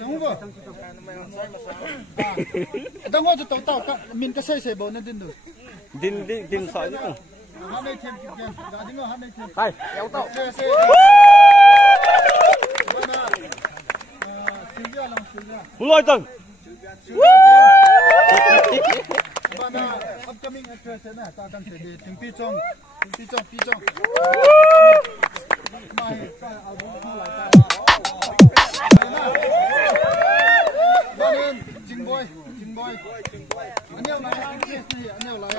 Đúng không? Đang ngồi cho tàu mình cái xe bộ nó đến được. Din sỏi chứ. Hắn đây thêm kịp kìa, đã đứng ở hắn đây thêm. Đây, kéo tàu. Xe. Lôi tầng. Upcoming actress na ta kan se de Pi Chong. Mai ta album ko lai ta. Banen Jing Boy. Anel lai actress ni anel lai.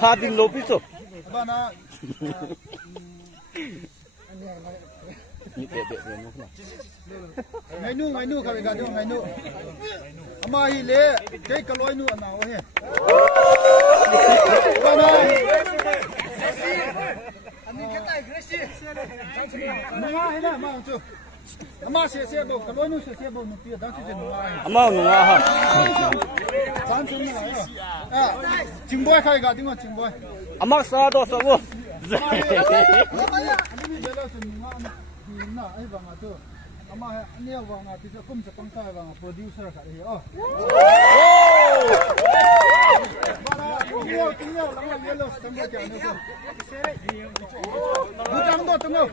Ha din lo pi so. Bana Ngày nu kami gado ngày nu. Ama hi le cái kaloi nu anao he. Bana. Ani kata aggressive. Nunga he na ma chu. Ama se bo kaloi nu se bo nu pi dang chu nunga. Ama nunga ha. Chan chu ni ai. Jing Boy kai ga ding Jing Boy. Ama sa do sa wo. Ani mi jela chu nunga na ai ba ma chu. Ama ani awang ati sa kum sa pangka awang producer ka hi oh. Bara tinyo lang yellow stem ka ano ko. Butang do tungo.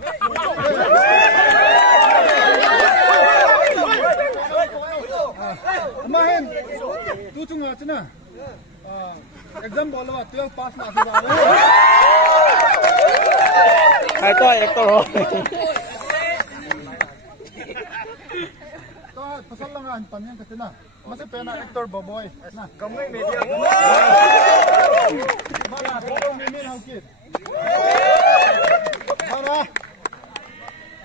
Ama hen tu chunga chna. Exam bolwa 12 pass na sa. Hai to actor ho. Pasal lang ang panyang kasi na. Masih pena actor boboy. Na. Kamay media. Mana boboy mimin hawkit. Mana.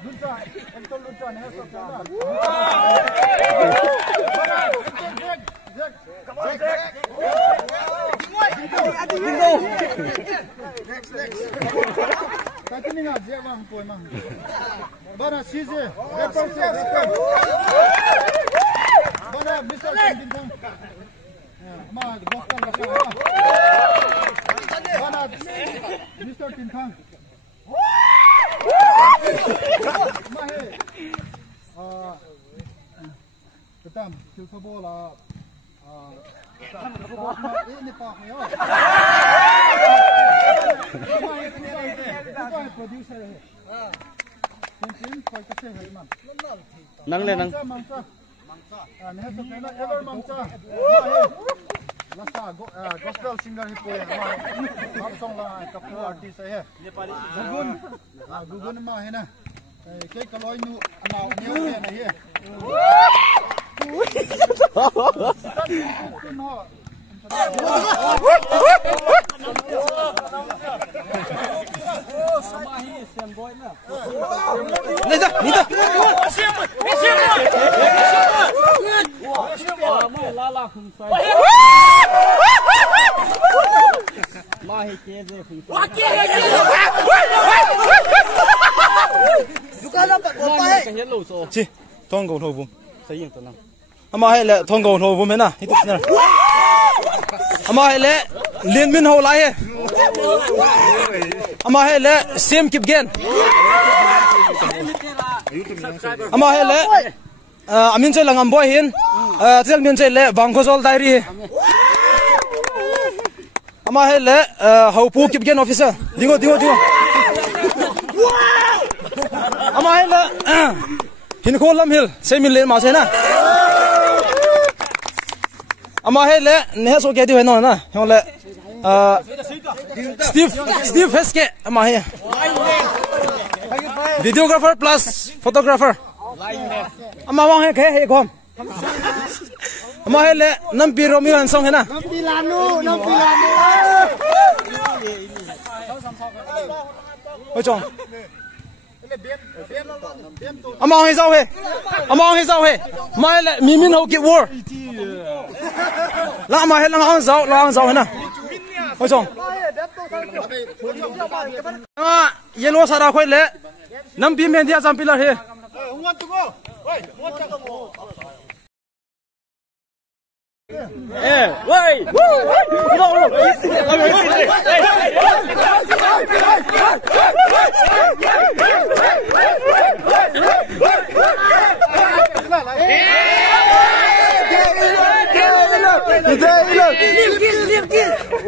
Lunca, actor lunca ne so kana. Kati ni nga je bang poi mang. Bara sije, rapper. Bara Mr. Tintang. Ma gospel ka siya. Bara Mr. Tintang. Ma he. Ketam, silpa bola. Ini pak ni oh. Producer hai. Tin koi ka se hai man. Nang le nang. Mangsa. Ne so kena ever mangsa. Lasa gospel singer hi po ma. Pop song la couple artist hai. Nepali. Gugun ma hai na. Ke kaloi nu anau new ne nahi hai. Chi, thong cầu thầu vùng. Ama hay lệ thong cầu thầu vùng thế nào? Ama hay lệ liên minh hậu lại he. Ama hay lệ xem kịp gen. Ama hay lệ amin chơi là ngắm boy hiền. Chơi miền chơi lệ vàng khô sol diary. Ama hay lệ hậu pu kịp gen officer. Dingo. Ama hay lệ hin khô lam hill xem mình lên mà thế nào? Ama hay lệ nè số kia đi về nó nè,형 lệ Steve Heske ama hay videographer plus photographer ama wang hay cái không ama hay lệ năm pi Romeo and song hay na năm pi lanu ôi chồng ama hay sao he mai lệ mimin hậu kiệt war lạ mà hết lang dạo hết nè ôi chồng yellow sara khoi lệ năm pi men dia jam pillar he 喂，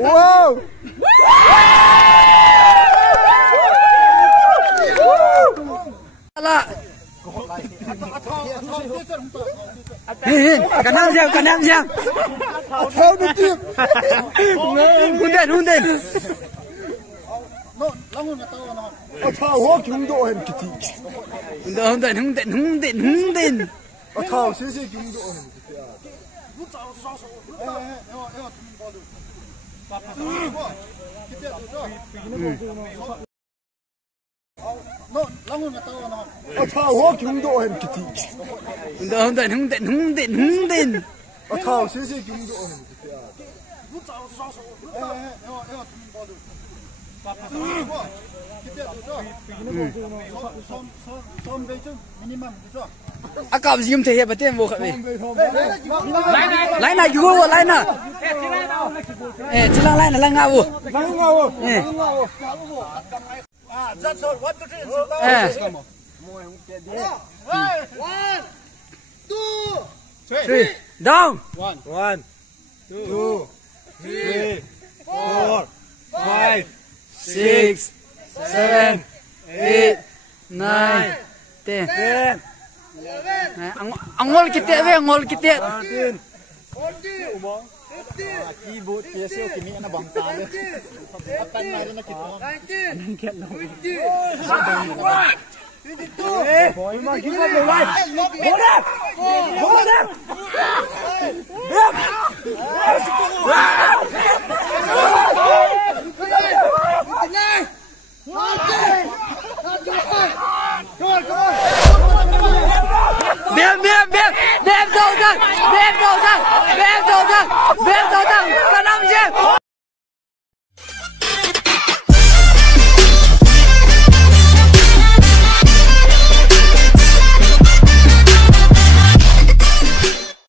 哇！啦！干哪样？干哪样？好的地，hunde。我操！我听到很激动。hunde。我操！谢谢听到。我操！我听到很激动。hunde。我操！谢谢听到。Akap zium thế bát tiền vô khởi. Lại này vô lại nè. Chỉ lại là ngao vô. Three. Down. 1, 2, 3, 4, 5, 6, 7, 8, 9, 10. Angol kita we, angol kita. 14, 15. Keyboard PSO kini ana bangta le. Apan na rin na kita. 19, 22. Boy ma give up the life. Hold up. Hold up.